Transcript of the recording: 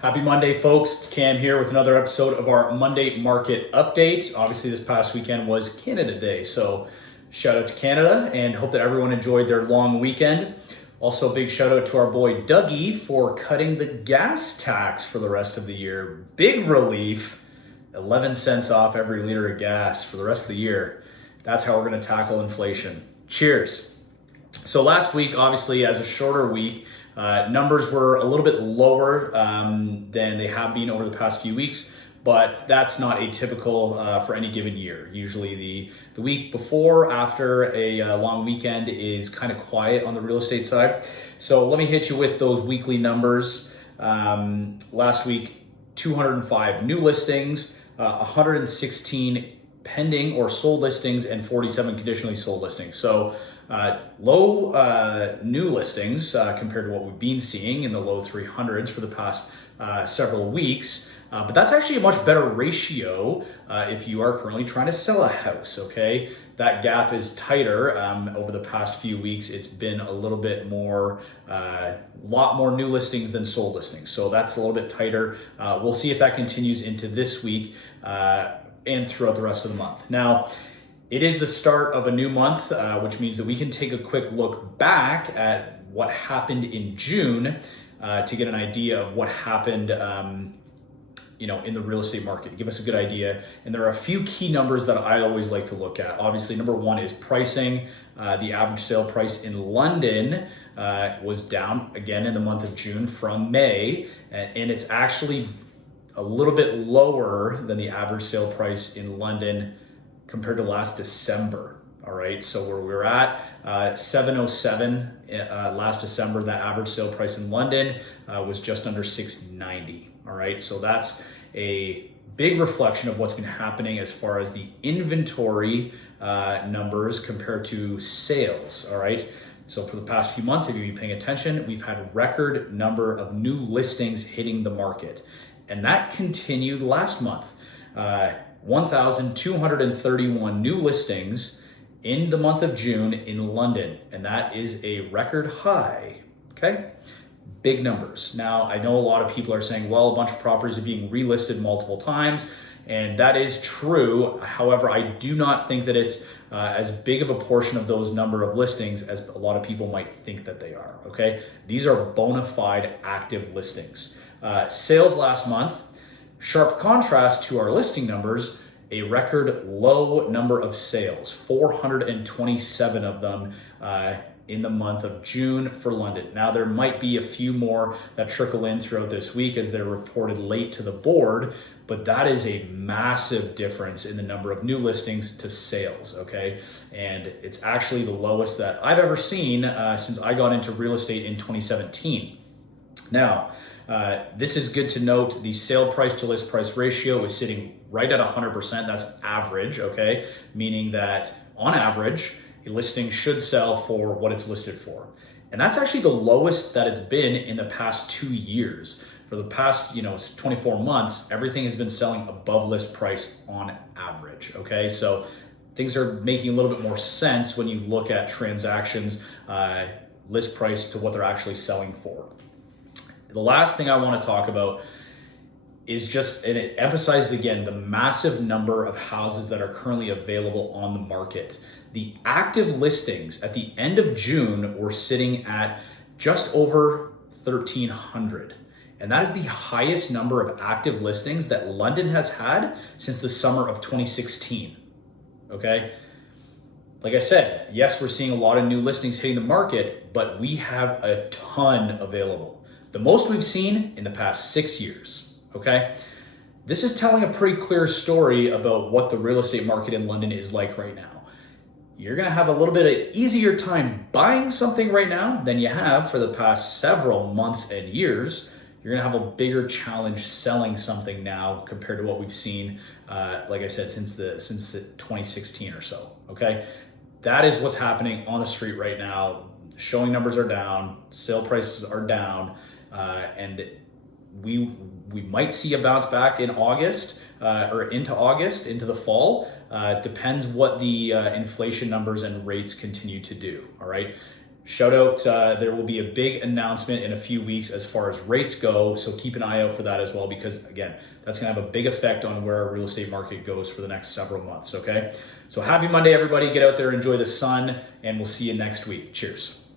Happy Monday, folks. It's Cam here with another episode of our Monday Market Update. Obviously, this past weekend was Canada Day, so shout out to Canada and hope that everyone enjoyed their long weekend. Also, big shout out to our boy Dougie for cutting the gas tax for the rest of the year. Big relief, 11 cents off every liter of gas for the rest of the year. That's how we're going to tackle inflation. Cheers. So last week, obviously, as a shorter week, numbers were a little bit lower than they have been over the past few weeks, but that's not atypical for any given year. Usually the week before, after a long weekend, is kind of quiet on the real estate side. So let me hit you with those weekly numbers. Last week, 205 new listings, 116 pending or sold listings, and 47 conditionally sold listings. So low new listings compared to what we've been seeing in the low 300s for the past several weeks. But that's actually a much better ratio if you are currently trying to sell a house, okay? That gap is tighter. Over the past few weeks, it's been a little bit more, lot more new listings than sold listings. So that's a little bit tighter. We'll see if that continues into this week and throughout the rest of the month. Now, it is the start of a new month, which means that we can take a quick look back at what happened in June to get an idea of what happened in the real estate market, give us a good idea. And there are a few key numbers that I always like to look at. Obviously, number one is pricing. The average sale price in London was down again in the month of June from May, and it's actually a little bit lower than the average sale price in London compared to last December. All right, so where we're at 707 last December, that average sale price in London was just under 690. All right, so that's a big reflection of what's been happening as far as the inventory numbers compared to sales. All right, so for the past few months, if you've been paying attention, we've had a record number of new listings hitting the market, and that continued last month. 1,231 new listings in the month of June in London, and that is a record high, okay? Big numbers. Now, I know a lot of people are saying, well, a bunch of properties are being relisted multiple times, and that is true. However, I do not think that it's as big of a portion of those number of listings as a lot of people might think that they are, okay? These are bona fide active listings. Sales last month, sharp contrast to our listing numbers, a record low number of sales, 427 of them in the month of June for London. Now, there might be a few more that trickle in throughout this week as they're reported late to the board, but that is a massive difference in the number of new listings to sales, okay? And it's actually the lowest that I've ever seen since I got into real estate in 2017. Now, this is good to note. The sale price to list price ratio is sitting right at 100%. That's average, okay? Meaning that on average, a listing should sell for what it's listed for. And that's actually the lowest that it's been in the past 2 years. For the past, 24 months, everything has been selling above list price on average, okay? So things are making a little bit more sense when you look at transactions, list price to what they're actually selling for. The last thing I want to talk about is just, and it emphasizes again, the massive number of houses that are currently available on the market. The active listings at the end of June were sitting at just over 1,300. And that is the highest number of active listings that London has had since the summer of 2016, okay? Like I said, yes, we're seeing a lot of new listings hitting the market, but we have a ton available. The most we've seen in the past 6 years, okay? This is telling a pretty clear story about what the real estate market in London is like right now. You're gonna have a little bit of easier time buying something right now than you have for the past several months and years. You're gonna have a bigger challenge selling something now compared to what we've seen, like I said, since 2016 or so, okay? That is what's happening on the street right now. Showing numbers are down, sale prices are down, and we might see a bounce back in August or into August, into the fall. Depends what the inflation numbers and rates continue to do, all right? shout out, there will be a big announcement in a few weeks as far as rates go. So keep an eye out for that as well, because again, that's gonna have a big effect on where our real estate market goes for the next several months, okay? So happy Monday, everybody. Get out there, enjoy the sun, and we'll see you next week. Cheers.